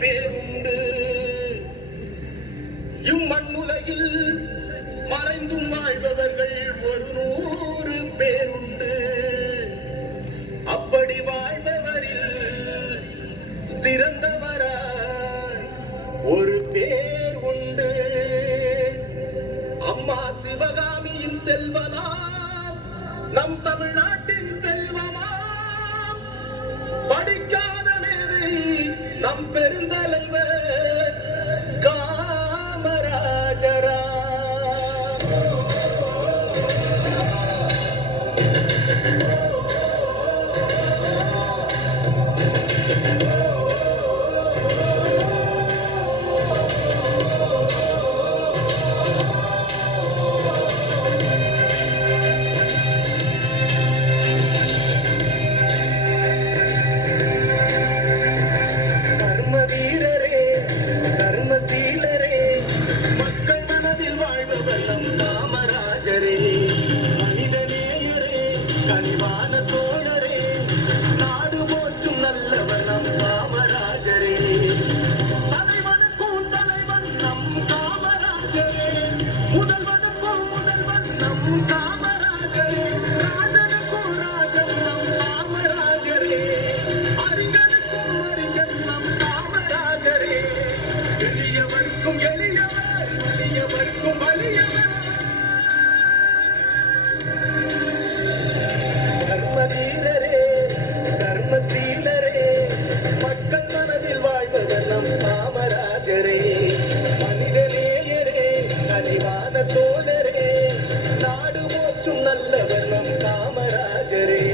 பேருண்டு இம்மண்ணுலகில் மறைந்தும் வாழ்பவர்கள் 100 பேருண்டு. அப்படி வாழ்பவரில் சிறந்தவராய் ஒரு பேர் உண்டு. அம்மா சிவகாமியின் செல்வனா, நம் தமிழ்நாட்டின் செல்வமா, படிக்காத மேதை நம் பெருந்தலைவர் காமராஜரா. கனிவான தோழரே, நாடு போற்றும் நல்லவர் நம் காமராஜரே. தலைவனுக்கும் தலைவன் நம் காமராஜரே, முதல்வனுக்கும் முதல்வன் நம் காமராஜரே, ராஜனுக்கும் ராஜன் நம் காமராஜரே, அறிஞனுக்கும் அறிஞன் நம் காமராஜரே. எளியவர்க்கும் எளியவர், வலியவர்க்கும் வலியவர். தர்மவீரரே, தர்மசீலரே, மக்கள் மனதில் வாழ்பவர் நம் காமராஜரே. மனிதநேயரே, கனிவான தோழரே, நாடு போற்றும் நல்லவர் நம் காமராஜரே.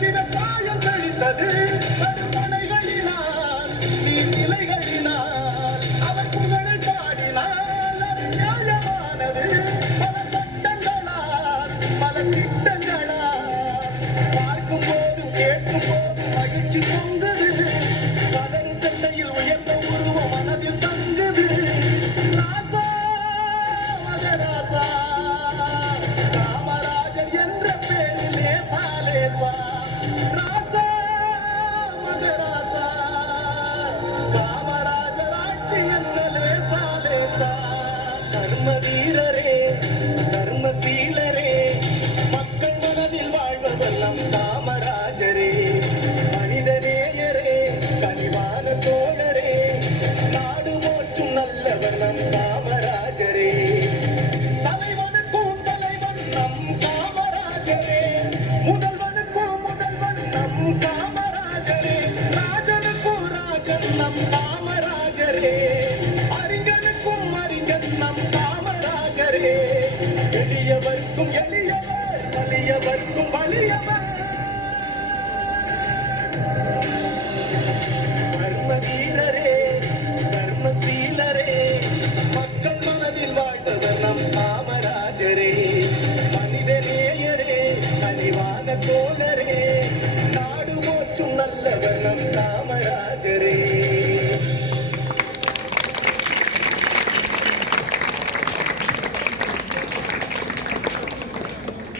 விவசாயம் செழித்தது கருமனைகளினால், நீர்நிலைகளினால். அவர் புகழை பாடினால் அது நியாயமானது. பல சட்டங்களால், பல திட்டங்களால், பார்க்கும் போதும் கேட்கும் போதும் மகிழ்ச்சி பொங்குது. கதறு சட்டையில் உயர்ந்த உருவம் மனதில் தங்குது. ராசா மகராசா காமராஜர் என்ற பேரிலே சாலேசா. ராசா மகராசா காமராஜர் ஆட்சி என்னலே சாலேசா. தர்ம வீரரே, தர்ம சீலரே, மக்கள் மனதில் வாழ்பவர் நம் காமராஜரே. மனிதநேயரே, கனிவான தோழரே, நாடு போற்றும் நல்லவர் நம் காமராஜரே. தலைவனுக்கும் தலைவன் நம் காமராஜரே, முதல்வனுக்கும் முதல்வன் நம் வீரரே